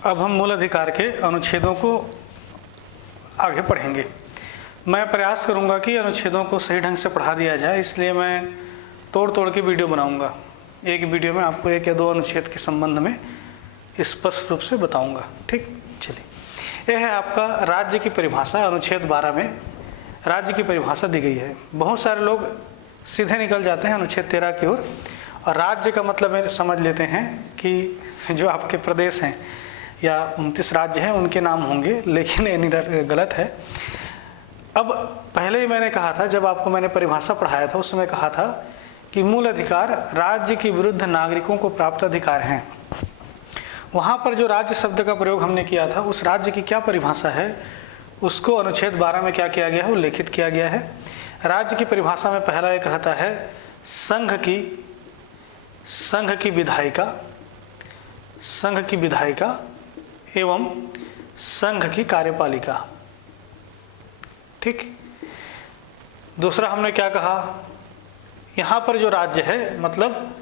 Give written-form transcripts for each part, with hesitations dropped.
अब हम मूल अधिकार के अनुच्छेदों को आगे पढ़ेंगे। मैं प्रयास करूंगा कि अनुच्छेदों को सही ढंग से पढ़ा दिया जाए, इसलिए मैं तोड़ तोड़ के वीडियो बनाऊंगा। एक वीडियो में आपको एक या दो अनुच्छेद के संबंध में स्पष्ट रूप से बताऊंगा। ठीक, चलिए। यह है आपका राज्य की परिभाषा। अनुच्छेद 12 में राज्य की परिभाषा दी गई है। बहुत सारे लोग सीधे निकल जाते हैं अनुच्छेद 13 की ओर, और राज्य का मतलब समझ लेते हैं कि जो आपके प्रदेश हैं या 29 राज्य हैं उनके नाम होंगे, लेकिन ये गलत है। अब पहले ही मैंने कहा था, जब आपको मैंने परिभाषा पढ़ाया था उस समय कहा था कि मूल अधिकार राज्य के विरुद्ध नागरिकों को प्राप्त अधिकार हैं। वहाँ पर जो राज्य शब्द का प्रयोग हमने किया था, उस राज्य की क्या परिभाषा है उसको अनुच्छेद 12 में क्या किया गया है, उल्लेखित किया गया है। राज्य की परिभाषा में पहला एक कहता है संघ की विधायिका एवं संघ की कार्यपालिका। ठीक। दूसरा हमने क्या कहा, यहाँ पर जो राज्य है, मतलब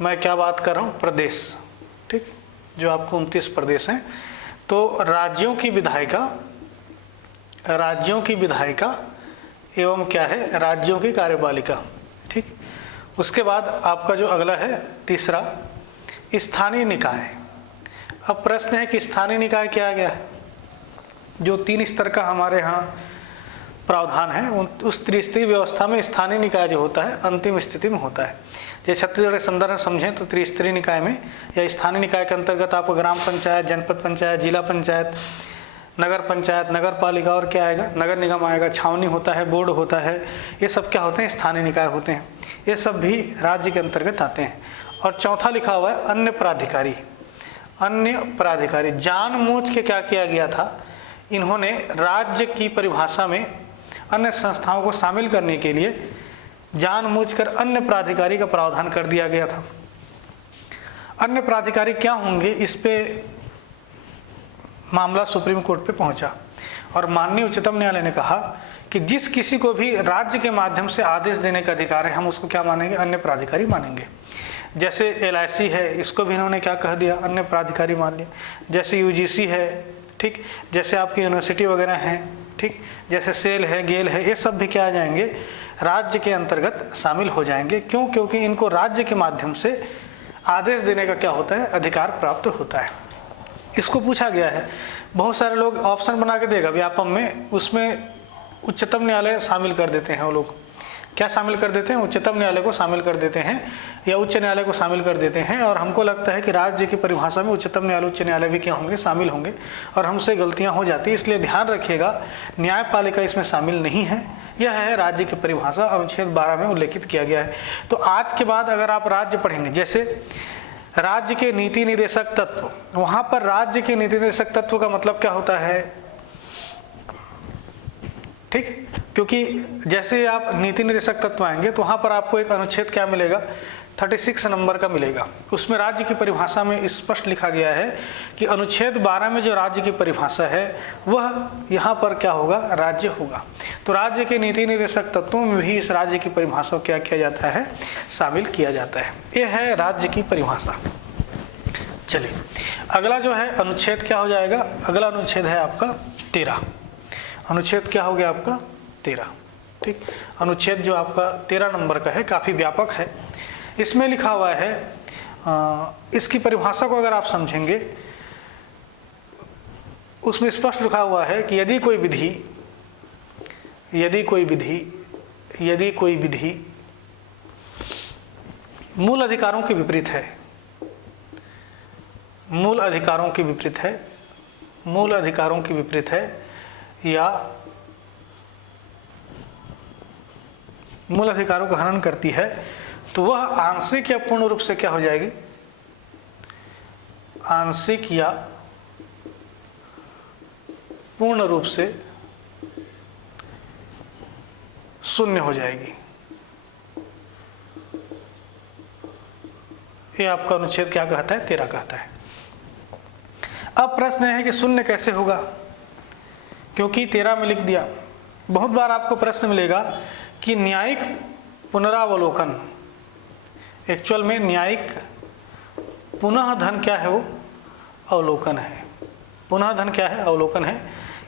मैं क्या बात कर रहा हूँ, प्रदेश। ठीक, जो आपको 29 प्रदेश हैं, तो राज्यों की विधायिका एवं क्या है, राज्यों की कार्यपालिका। ठीक। उसके बाद आपका जो अगला है तीसरा, स्थानीय निकाय। अब प्रश्न है कि स्थानीय निकाय क्या आ गया है। जो 3 स्तर का हमारे यहाँ प्रावधान है, उस त्रिस्तरीय व्यवस्था में स्थानीय निकाय जो होता है अंतिम स्थिति में होता है। जैसे छत्तीसगढ़ के संदर्भ में समझें तो त्रिस्तरीय निकाय में या स्थानीय निकाय के अंतर्गत आपको ग्राम पंचायत, जनपद पंचायत, जिला पंचायत, नगर पंचायत, नगर पालिका और क्या आएगा, नगर निगम आएगा, छावनी होता है, बोर्ड होता है। ये सब क्या होते हैं, स्थानीय निकाय होते हैं। ये सब भी राज्य के अंतर्गत आते हैं। और चौथा लिखा हुआ है अन्य प्राधिकारी। जानबूझ के क्या किया गया था, इन्होंने राज्य की परिभाषा में अन्य संस्थाओं को शामिल करने के लिए जानबूझकर अन्य प्राधिकारी का प्रावधान कर दिया गया था। अन्य प्राधिकारी क्या होंगे, इस पे मामला सुप्रीम कोर्ट पे पहुंचा और माननीय उच्चतम न्यायालय ने कहा कि जिस किसी को भी राज्य के माध्यम से आदेश देने का अधिकार है, हम उसको क्या मानेंगे, अन्य प्राधिकारी मानेंगे। जैसे LIC है, इसको भी इन्होंने क्या कह दिया, अन्य प्राधिकारी मान लिया। जैसे UGC है, ठीक, जैसे आपकी यूनिवर्सिटी वगैरह हैं, ठीक, जैसे सेल है, गेल है, ये सब भी क्या आ जाएंगे, राज्य के अंतर्गत शामिल हो जाएंगे। क्यों? क्योंकि इनको राज्य के माध्यम से आदेश देने का क्या होता है, अधिकार प्राप्त होता है। इसको पूछा गया है, बहुत सारे लोग ऑप्शन बना के देगा व्यापम में, उसमें उच्चतम न्यायालय शामिल कर देते हैं। वो लोग क्या शामिल कर देते हैं, उच्चतम न्यायालय को शामिल कर देते हैं या उच्च न्यायालय को शामिल कर देते हैं। और हमको लगता है कि राज्य की परिभाषा में उच्चतम न्यायालय, उच्च न्यायालय भी क्या होंगे, शामिल होंगे, और हमसे गलतियां हो जाती है। इसलिए ध्यान रखिएगा, न्यायपालिका इसमें शामिल नहीं है। यह है राज्य की परिभाषा, अनुच्छेद 12 में उल्लेखित किया गया है। तो आज के बाद अगर आप राज्य पढ़ेंगे, जैसे राज्य के नीति निर्देशक तत्व, वहां पर राज्य के नीति निर्देशक तत्व का मतलब क्या होता है, ठीक, क्योंकि जैसे आप नीति निर्देशक तत्व आएंगे तो वहां पर आपको एक अनुच्छेद क्या मिलेगा, 36 नंबर का मिलेगा। उसमें राज्य की परिभाषा में स्पष्ट लिखा गया है कि अनुच्छेद 12 में जो राज्य की परिभाषा है वह यहाँ पर क्या होगा, राज्य होगा। तो राज्य के नीति निर्देशक तत्वों में भी इस राज्य की परिभाषा को क्या किया जाता है, शामिल किया जाता है। यह है राज्य की परिभाषा। चलिए, अगला जो है अनुच्छेद क्या हो जाएगा, अगला अनुच्छेद है आपका 13। अनुच्छेद क्या हो गया आपका 13। ठीक, अनुच्छेद जो आपका 13 नंबर का है, काफ़ी व्यापक है। इसमें लिखा हुआ है, इसकी परिभाषा को अगर आप समझेंगे, उसमें स्पष्ट लिखा हुआ है कि यदि कोई विधि मूल अधिकारों के विपरीत है, मूल अधिकारों के विपरीत है या मूल अधिकारों का हनन करती है, तो वह आंशिक या पूर्ण रूप से क्या हो जाएगी, आंशिक या पूर्ण रूप से शून्य हो जाएगी। ये आपका अनुच्छेद क्या कहता है, 13 कहता है। अब प्रश्न है कि शून्य कैसे होगा, क्योंकि 13 में लिख दिया। बहुत बार आपको प्रश्न मिलेगा कि न्यायिक पुनरावलोकन, एक्चुअल में न्यायिक पुनः धन क्या है, वो अवलोकन है। पुनः धन क्या है? अवलोकन है।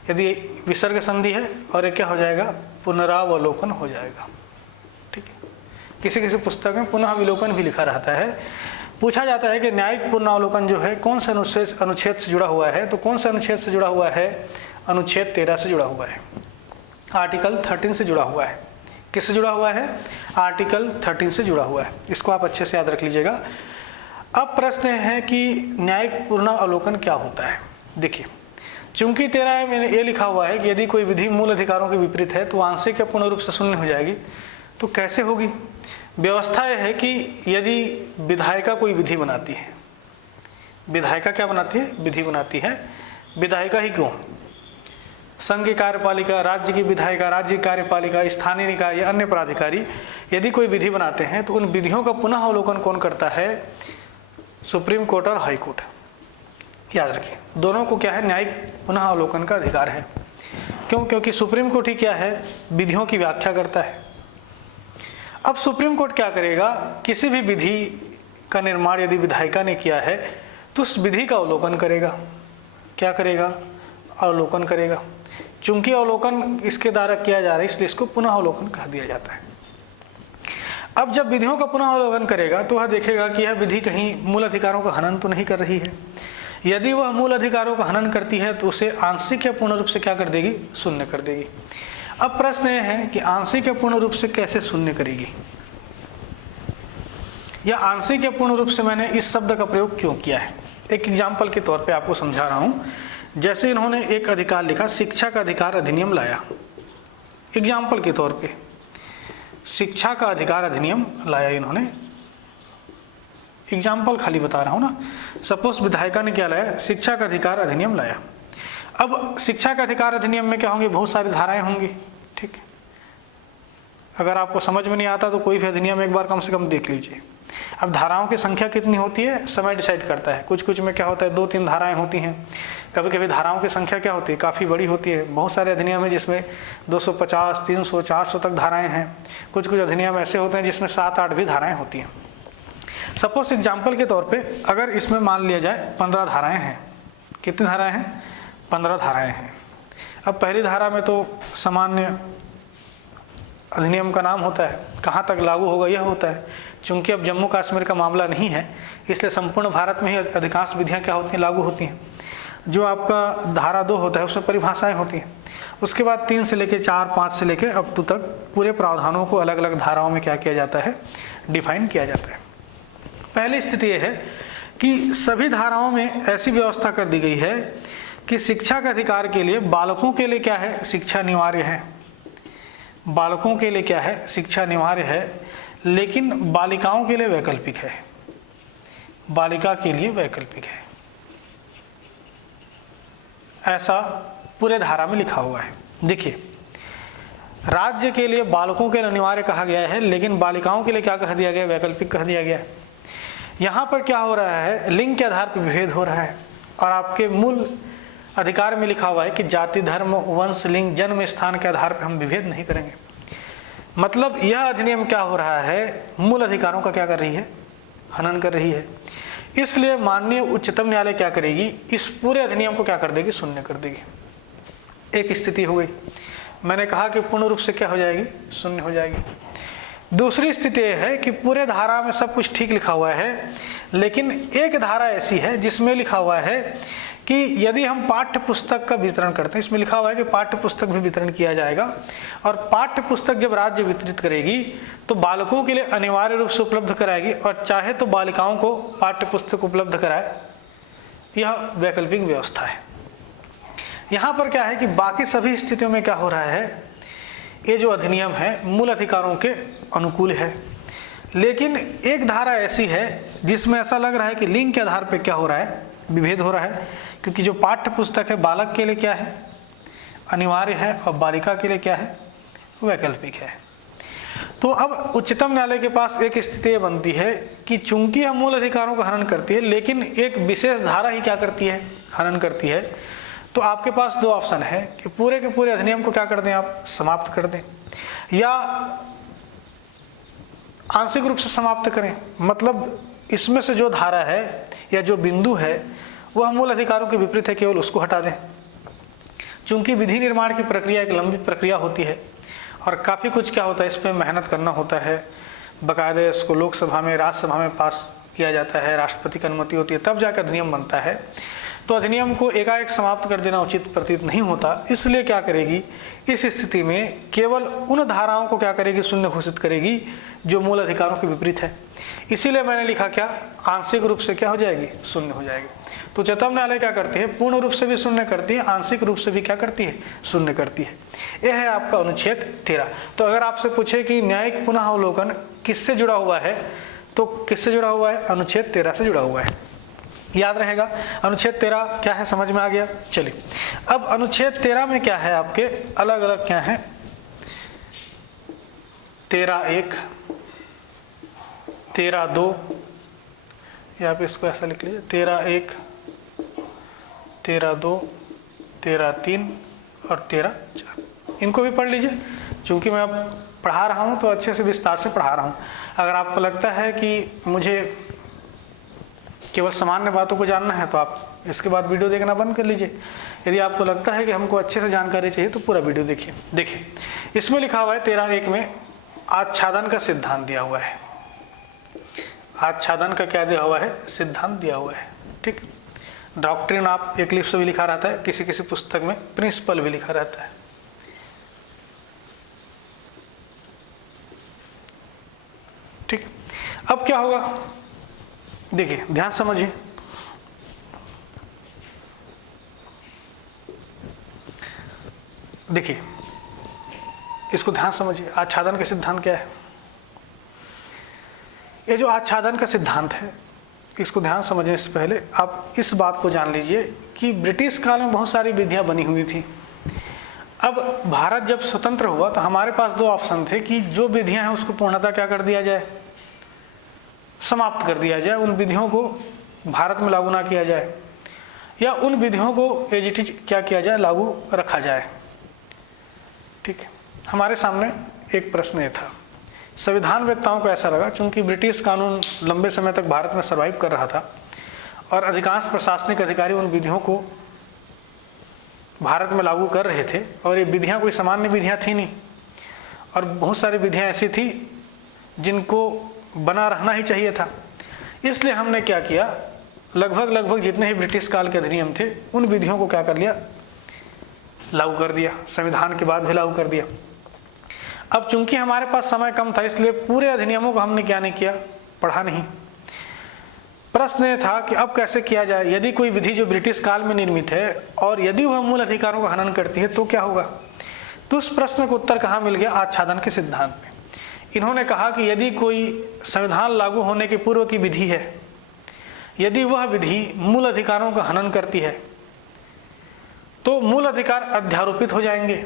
यदि विसर्ग संधि है और ये क्या हो जाएगा? पुनरावलोकन हो जाएगा। ठीक है, किसी किसी पुस्तक में पुनः विलोकन भी लिखा रहता है। पूछा जाता है कि न्यायिक पुनरावलोकन जो है कौन से अनुच्छेद से जुड़ा हुआ है? तो कौन से अनुच्छेद से जुड़ा हुआ है? अनुच्छेद 13 से जुड़ा हुआ है, आर्टिकल 13 से जुड़ा हुआ है। किससे जुड़ा हुआ है? आर्टिकल 13 से जुड़ा हुआ है। इसको आप अच्छे से याद रख लीजिएगा। अब प्रश्न है कि न्यायिक पुनरावलोकन क्या होता है? देखिए, चूंकि 13 में ये लिखा हुआ है कि यदि कोई विधि मूल अधिकारों के विपरीत है तो आंशिक या पूर्ण रूप से शून्य हो जाएगी। तो कैसे होगी? व्यवस्था यह है कि यदि विधायिका कोई विधि बनाती है, विधायिका क्या बनाती है? विधि बनाती है। विधायिका ही क्यों? संघ की कार्यपालिका, राज्य की विधायिका, राज्य की कार्यपालिका, स्थानीय निकाय या अन्य प्राधिकारी यदि कोई विधि बनाते हैं तो उन विधियों का पुनः अवलोकन कौन करता है? सुप्रीम कोर्ट और हाई कोर्ट। याद रखिए, दोनों को क्या है? न्यायिक पुनः अवलोकन का अधिकार है। क्यों? क्योंकि सुप्रीम कोर्ट ही क्या है? विधियों की व्याख्या करता है। अब सुप्रीम कोर्ट क्या करेगा? किसी भी विधि का निर्माण यदि विधायिका ने किया है तो उस विधि का अवलोकन करेगा। क्या करेगा? अवलोकन करेगा। चूंकि अवलोकन इसके द्वारा किया जा रहा है इसलिए इसको पुनः अवलोकन कह दिया जाता है। अब जब विधियों का पुनः अवलोकन करेगा तो वह देखेगा कि यह विधि कहीं मूल अधिकारों का हनन तो नहीं कर रही है। यदि वह मूल अधिकारों का हनन करती है तो उसे आंशिक या पूर्ण रूप से क्या कर देगी? शून्य कर देगी। अब प्रश्न यह है कि आंशिक या पूर्ण रूप से कैसे शून्य करेगी, या आंशिक या पूर्ण रूप से मैंने इस शब्द का प्रयोग क्यों किया है? एक एग्जाम्पल के तौर पे आपको समझा रहा हूं। जैसे इन्होंने एक अधिकार लिखा, शिक्षा का अधिकार अधिनियम लाया। एग्जाम्पल के तौर पे शिक्षा का अधिकार अधिनियम लाया इन्होंने, एग्जाम्पल खाली बता रहा हूं ना। सपोज विधायिका ने क्या लाया? शिक्षा का अधिकार अधिनियम लाया। अब शिक्षा का अधिकार अधिनियम में क्या होंगे? बहुत सारी धाराएं होंगी। ठीक है, अगर आपको समझ में नहीं आता तो कोई भी अधिनियम एक बार कम से कम देख लीजिए। अब धाराओं की संख्या कितनी होती है समय डिसाइड करता है। कुछ कुछ में क्या होता है? 2-3 धाराएं होती हैं। कभी कभी धाराओं की संख्या क्या होती है? काफ़ी बड़ी होती है। बहुत सारे अधिनियम है जिसमें 250, 300, 400 तक धाराएं हैं। कुछ कुछ अधिनियम ऐसे होते हैं जिसमें 7-8 भी धाराएं होती हैं। सपोज एग्जाम्पल के तौर पे अगर इसमें मान लिया जाए 15 धाराएं हैं। कितनी धाराएं हैं? 15 धाराएं हैं। अब पहली धारा में तो सामान्य अधिनियम का नाम होता है, कहाँ तक लागू होगा यह होता है। चूंकि अब जम्मू कश्मीर का मामला नहीं है इसलिए संपूर्ण भारत में ही अधिकांश विधियाँ क्या होती हैं? लागू होती हैं। जो आपका धारा 2 होता है उसमें परिभाषाएं होती हैं। उसके बाद 3 से लेकर 4, 5 से लेकर अप टू तक पूरे प्रावधानों को अलग अलग धाराओं में क्या किया जाता है? डिफाइन किया जाता है। पहली स्थिति यह है कि सभी धाराओं में ऐसी व्यवस्था कर दी गई है कि शिक्षा के अधिकार के लिए बालकों के लिए क्या है? शिक्षा अनिवार्य है। बालकों के लिए क्या है? शिक्षा अनिवार्य है, लेकिन बालिकाओं के लिए वैकल्पिक है। बालिका के लिए वैकल्पिक है, ऐसा पूरे धारा में लिखा हुआ है। देखिए, राज्य के लिए बालकों के लिए अनिवार्य कहा गया है, लेकिन बालिकाओं के लिए क्या कह दिया गया? वैकल्पिक कह दिया गया है। यहाँ पर क्या हो रहा है? लिंग के आधार पर विभेद हो रहा है। और आपके मूल अधिकार में लिखा हुआ है कि जाति, धर्म, वंश, लिंग, जन्म स्थान के आधार पर हम विभेद नहीं करेंगे। मतलब यह अधिनियम क्या हो रहा है? मूल अधिकारों का क्या कर रही है? हनन कर रही है। इसलिए माननीय उच्चतम न्यायालय क्या करेगी? इस पूरे अधिनियम को क्या कर देगी? शून्य कर देगी। एक स्थिति हो गई। मैंने कहा कि पूर्ण रूप से क्या हो जाएगी? शून्य हो जाएगी। दूसरी स्थिति यह है कि पूरे धारा में सब कुछ ठीक लिखा हुआ है, लेकिन एक धारा ऐसी है जिसमें लिखा हुआ है कि यदि हम पाठ्य पुस्तक का वितरण करते हैं, इसमें लिखा हुआ है कि पाठ्य पुस्तक भी वितरण किया जाएगा, और पाठ्य पुस्तक जब राज्य वितरित करेगी तो बालकों के लिए अनिवार्य रूप से उपलब्ध कराएगी, और चाहे तो बालिकाओं को पाठ्य पुस्तक उपलब्ध कराए। यह वैकल्पिक व्यवस्था है। यहाँ पर क्या है कि बाकी सभी स्थितियों में क्या हो रहा है? ये जो अधिनियम है मूल अधिकारों के अनुकूल है, लेकिन एक धारा ऐसी है जिसमें ऐसा लग रहा है कि लिंग के आधार पर क्या हो रहा है? विभेद हो रहा है। क्योंकि जो पाठ्य पुस्तक है बालक के लिए क्या है? अनिवार्य है, और बालिका के लिए क्या है? वैकल्पिक है। तो अब उच्चतम न्यायालय के पास एक स्थिति बनती है कि चूंकि हम मूल अधिकारों का हनन करती है, लेकिन एक विशेष धारा ही क्या करती है? हनन करती है। तो आपके पास 2 ऑप्शन है कि पूरे के पूरे अधिनियम को क्या कर दें? आप समाप्त कर दें, या आंशिक रूप से समाप्त करें। मतलब इसमें से जो धारा है या जो बिंदु है वह मूल अधिकारों के विपरीत है, केवल उसको हटा दें। चूंकि विधि निर्माण की प्रक्रिया एक लंबी प्रक्रिया होती है और काफ़ी कुछ क्या होता है, इस पर मेहनत करना होता है, बाकायदा इसको लोकसभा में, राज्यसभा में पास किया जाता है, राष्ट्रपति की अनुमति होती है, तब जाकर अधिनियम बनता है। तो अधिनियम को एकाएक समाप्त कर देना उचित प्रतीत नहीं होता। इसलिए क्या करेगी, इस स्थिति में केवल उन धाराओं को क्या करेगी, शून्य घोषित करेगी जो मूल अधिकारों के विपरीत है। इसीलिए मैंने लिखा क्या, आंशिक रूप से क्या हो जाएगी, शून्य हो जाएगी। तो उच्चतम न्यायालय क्या करती है, पूर्ण रूप से भी शून्य करती है, आंशिक रूप से भी क्या करती है, शून्य करती है। यह है आपका अनुच्छेद 13। तो अगर आपसे पूछे कि न्यायिक पुनः अवलोकन किससे जुड़ा हुआ है, तो किससे जुड़ा हुआ है, अनुच्छेद 13 से जुड़ा हुआ है। याद रहेगा अनुच्छेद 13 क्या है, समझ में आ गया। चलिए अब अनुच्छेद 13 में क्या है, आपके अलग अलग क्या है, 13(1), 13(2), या पे इसको ऐसा लिख लीजिए 13(1), 13(2), 13(3) और 13(4). इनको भी पढ़ लीजिए, चूंकि मैं अब पढ़ा रहा हूँ तो अच्छे से विस्तार से पढ़ा रहा हूँ। अगर आपको लगता है कि मुझे केवल सामान्य बातों को जानना है तो आप इसके बाद वीडियो देखना बंद कर लीजिए। यदि आपको लगता है कि हमको अच्छे से जानकारी चाहिए तो पूरा वीडियो देखिए। देखिए इसमें लिखा हुआ है 13(1) में आच्छादन का सिद्धांत दिया हुआ है। आच्छादन का क्या दिया हुआ है, सिद्धांत दिया हुआ है। ठीक, डॉक्ट्रिन आप एक्लिप्स भी लिखा रहता है, किसी किसी पुस्तक में प्रिंसिपल भी लिखा रहता है। ठीक, अब क्या होगा, देखिए ध्यान समझिए। देखिए इसको ध्यान समझिए, आच्छादन का सिद्धांत क्या है। ये जो आच्छादन का सिद्धांत है, इसको ध्यान समझने से पहले आप इस बात को जान लीजिए कि ब्रिटिश काल में बहुत सारी विधियां बनी हुई थी। अब भारत जब स्वतंत्र हुआ तो हमारे पास दो ऑप्शन थे कि जो विधियां हैं उसको पूर्णतः क्या कर दिया जाए, समाप्त कर दिया जाए, उन विधियों को भारत में लागू ना किया जाए, या उन विधियों को एज इट इज क्या किया जाए, लागू रखा जाए। ठीक है, हमारे सामने एक प्रश्न ये था। संविधान वेत्ताओं को ऐसा लगा, चूंकि ब्रिटिश कानून लंबे समय तक भारत में सर्वाइव कर रहा था और अधिकांश प्रशासनिक अधिकारी उन विधियों को भारत में लागू कर रहे थे, और ये विधियाँ कोई सामान्य विधियाँ थी नहीं, और बहुत सारी विधियाँ ऐसी थी जिनको बना रहना ही चाहिए था। इसलिए हमने क्या किया, लगभग जितने ही ब्रिटिश काल के अधिनियम थे उन विधियों को क्या कर लिया, लागू कर दिया, संविधान के बाद भी लागू कर दिया। अब चूंकि हमारे पास समय कम था, इसलिए पूरे अधिनियमों को हमने क्या नहीं किया, पढ़ा नहीं। प्रश्न ये था कि अब कैसे किया जाए, यदि कोई विधि जो ब्रिटिश काल में निर्मित है और यदि वह मूल अधिकारों का हनन करती है तो क्या होगा। तो उस प्रश्न का उत्तर कहाँ मिल गया, आच्छादन के सिद्धांत में। इन्होंने कहा कि यदि कोई संविधान लागू होने के पूर्व की विधि है, यदि वह विधि मूल अधिकारों का हनन करती है तो मूल अधिकार अध्यारोपित हो जाएंगे,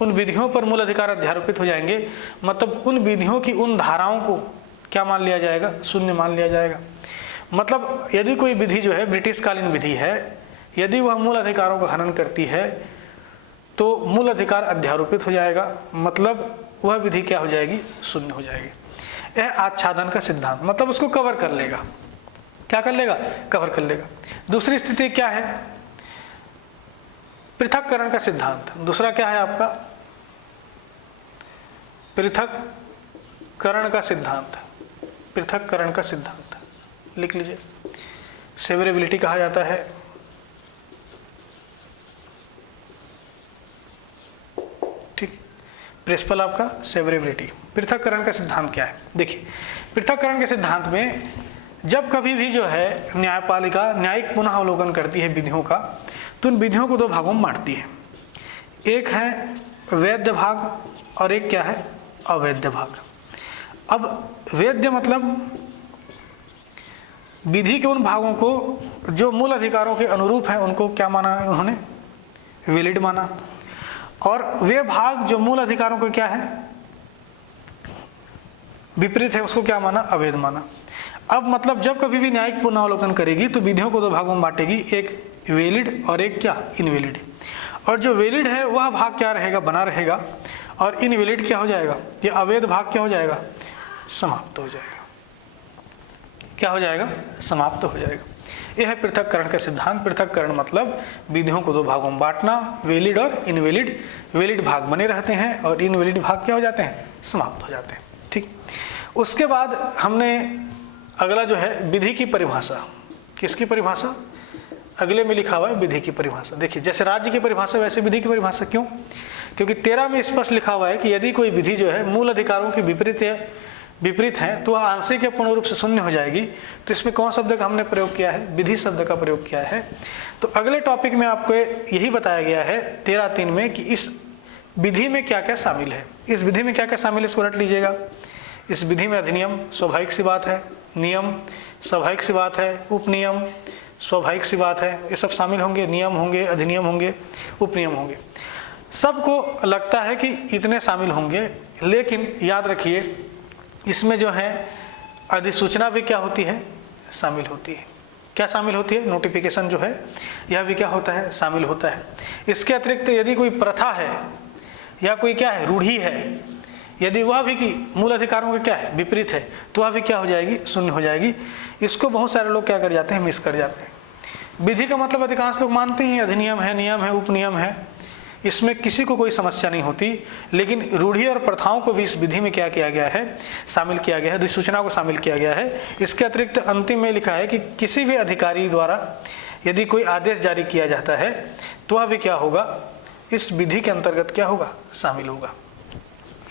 उन विधियों पर मूल अधिकार अध्यारोपित हो जाएंगे। मतलब उन विधियों की उन धाराओं को क्या मान लिया जाएगा, शून्य मान लिया जाएगा। मतलब यदि कोई विधि जो है ब्रिटिश कालीन विधि है, यदि वह मूल अधिकारों का हनन करती है तो मूल अधिकार अध्यारोपित हो जाएगा, मतलब वह विधि क्या हो जाएगी, शून्य हो जाएगी। यह आच्छादन का सिद्धांत, मतलब उसको कवर कर लेगा। क्या कर लेगा, कवर कर लेगा। दूसरी स्थिति क्या है, पृथक्करण का सिद्धांत। दूसरा क्या है आपका, पृथक्करण का सिद्धांत। पृथक्करण का सिद्धांत लिख लीजिए, सेवरेबिलिटी कहा जाता है। ठीक, प्रिंसिपल आपका सेवरेबिलिटी। पृथक्करण का सिद्धांत क्या है, देखिए पृथक्करण के सिद्धांत में जब कभी भी जो है न्यायपालिका न्यायिक पुनः अवलोकन करती है विधियों का, तो उन विधियों को दो भागों में बांटती है। एक है वैध भाग और एक क्या है, अवैध भाग। अब वैध मतलब विधि के उन भागों को जो मूल अधिकारों के अनुरूप हैं उनको क्या माना उन्होंने, वैलिड माना, और वे भाग जो मूल अधिकारों को क्या है, विपरीत है, उसको क्या माना, अवैध माना। अब मतलब जब कभी भी न्यायिक पुनरावलोकन करेगी तो विधियों को दो भागों में बांटेगी, एक वैलिड और एक क्या, इनवैलिड। और जो वैलिड है वह भाग क्या रहेगा, बना रहेगा, और इनवैलिड क्या हो जाएगा, ये अवैध भाग क्या हो जाएगा, समाप्त हो जाएगा। क्या हो जाएगा, समाप्त हो जाएगा। यह है पृथक्करण का सिद्धांत। पृथक्करण मतलब विधियों को दो भागों में बांटना, वैलिड और इनवैलिड। वैलिड भाग बने रहते हैं और इनवैलिड भाग क्या हो जाते हैं, समाप्त हो जाते हैं। ठीक, उसके बाद हमने अगला जो है विधि की परिभाषा। किसकी परिभाषा? अगले में लिखा हुआ है विधि की परिभाषा। देखिए, जैसे राज्य की परिभाषा वैसे विधि की परिभाषा। क्यों? क्योंकि 13 में स्पष्ट लिखा हुआ है कि यदि कोई विधि जो है मूल अधिकारों के विपरीत है तो वह आंशिक या पूर्ण रूप से शून्य हो जाएगी। तो इसमें कौन शब्द का हमने प्रयोग किया है? विधि शब्द का प्रयोग किया है। तो अगले टॉपिक में आपको यही बताया गया है 13(3) में कि इस विधि में क्या क्या शामिल है। इस विधि में क्या क्या शामिल है इसको रट लीजिएगा। इस विधि में अधिनियम स्वाभाविक सी बात है, नियम स्वाभाविक सी बात है, उपनियम स्वाभाविक सी बात है, ये सब शामिल होंगे। नियम होंगे, अधिनियम होंगे, उपनियम होंगे। सबको लगता है कि इतने शामिल होंगे, लेकिन याद रखिए इसमें जो है अधिसूचना भी क्या होती है, शामिल होती है। क्या शामिल होती है? नोटिफिकेशन जो है यह भी क्या होता है, शामिल होता है। इसके अतिरिक्त यदि कोई प्रथा है या कोई क्या है, रूढ़ी है, यदि वह भी कि मूल अधिकारों के क्या है, विपरीत है, तो वह भी क्या हो जाएगी, शून्य हो जाएगी। इसको बहुत सारे लोग क्या कर जाते हैं, मिस कर जाते हैं। विधि का मतलब अधिकांश लोग मानते हैं अधिनियम है, नियम है, उपनियम है, इसमें किसी को कोई समस्या नहीं होती। लेकिन रूढ़ी और प्रथाओं को भी इस विधि में क्या किया गया है, शामिल किया गया है, अधिसूचना को शामिल किया गया है। इसके अतिरिक्त अंतिम में लिखा है कि किसी भी अधिकारी द्वारा यदि कोई आदेश जारी किया जाता है तो वह भी क्या होगा, इस विधि के अंतर्गत क्या होगा, शामिल होगा।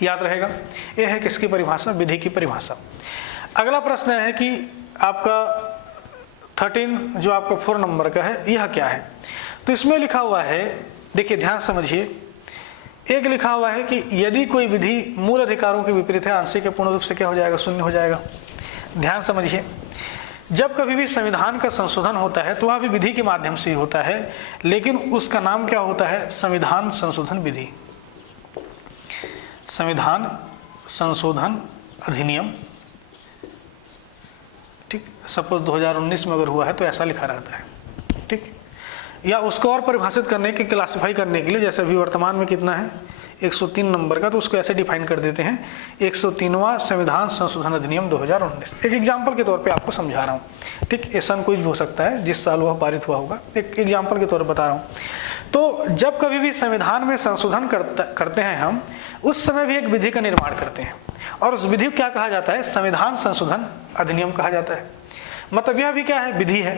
याद रहेगा। यह है किसकी परिभाषा, विधि की परिभाषा। अगला प्रश्न है कि आपका 13 जो आपका 4 नंबर का है, यह क्या है? तो इसमें लिखा हुआ है, देखिए ध्यान समझिए, एक लिखा हुआ है कि यदि कोई विधि मूल अधिकारों के विपरीत है, आंशिक या पूर्ण रूप से क्या हो जाएगा, शून्य हो जाएगा। ध्यान समझिए, जब कभी भी संविधान का संशोधन होता है तो वह भी विधि के माध्यम से ही होता है, लेकिन उसका नाम क्या होता है, संविधान संशोधन विधि, संविधान संशोधन अधिनियम। ठीक, सपोज 2019 में अगर हुआ है तो ऐसा लिखा रहता है। ठीक, या उसको और परिभाषित करने के, क्लासिफाई करने के लिए, जैसे अभी वर्तमान में कितना है 103 नंबर का, तो उसको ऐसे डिफाइन कर देते हैं 103वां संविधान संशोधन अधिनियम 2019। एक एग्जाम्पल के तौर पे आपको समझा रहा हूँ। ठीक, ऐसा कुछ भी हो सकता है जिस साल वह पारित हुआ होगा, एक एग्जाम्पल के तौर पर बता रहा हूँ। तो जब कभी भी संविधान में संशोधन करते हैं हम, उस समय भी एक विधि का निर्माण करते हैं और उस विधि को क्या कहा जाता है, संविधान संशोधन अधिनियम कहा जाता है। मतलब यह भी क्या है, विधि है।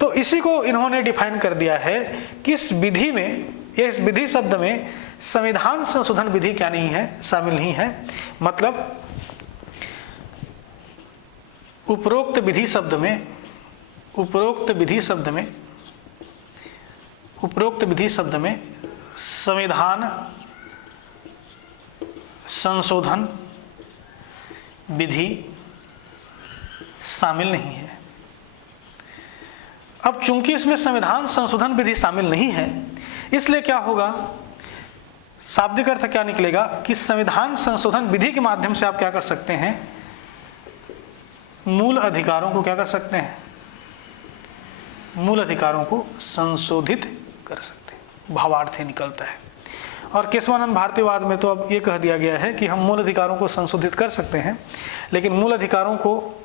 तो इसी को इन्होंने डिफाइन कर दिया है कि इस विधि में, इस विधि शब्द में संविधान संशोधन विधि क्या नहीं है, शामिल नहीं है। मतलब उपरोक्त विधि शब्द में, उपरोक्त विधि शब्द में संविधान संशोधन विधि शामिल नहीं है। अब चूंकि इसमें संविधान संशोधन विधि शामिल नहीं है, इसलिए क्या होगा, शाब्दिक अर्थ क्या निकलेगा कि संविधान संशोधन विधि के माध्यम से आप क्या कर सकते हैं, मूल अधिकारों को क्या कर सकते हैं, मूल अधिकारों को संशोधित कर सकते हैं। भावार्थ ही निकलता है। और केशवानंद भारतीयवाद में तो अब ये कह दिया गया है कि हम मूल अधिकारों को संशोधित कर सकते हैं, लेकिन मूल अधिकारों को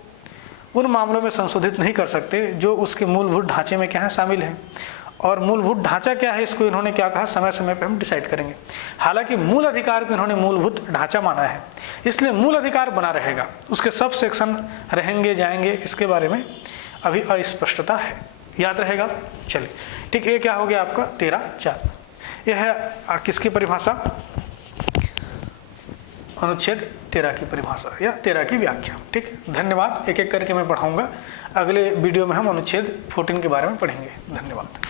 उन मामलों में संशोधित नहीं कर सकते जो उसके मूलभूत ढांचे में क्या है, शामिल है। और मूलभूत ढांचा क्या है, इसको इन्होंने क्या कहा, समय समय पर हम डिसाइड करेंगे। हालांकि मूल अधिकार को इन्होंने मूलभूत ढांचा माना है, इसलिए मूल अधिकार बना रहेगा, उसके सब सेक्शन रहेंगे जाएंगे, इसके बारे में अभी अस्पष्टता है। याद रहेगा। चलिए ठीक, ये क्या हो गया आपका 13(4). यह है किसकी परिभाषा, अनुच्छेद 13 की परिभाषा या 13 की व्याख्या। ठीक, धन्यवाद। एक एक करके मैं पढ़ाऊंगा। अगले वीडियो में हम अनुच्छेद 14 के बारे में पढ़ेंगे। धन्यवाद।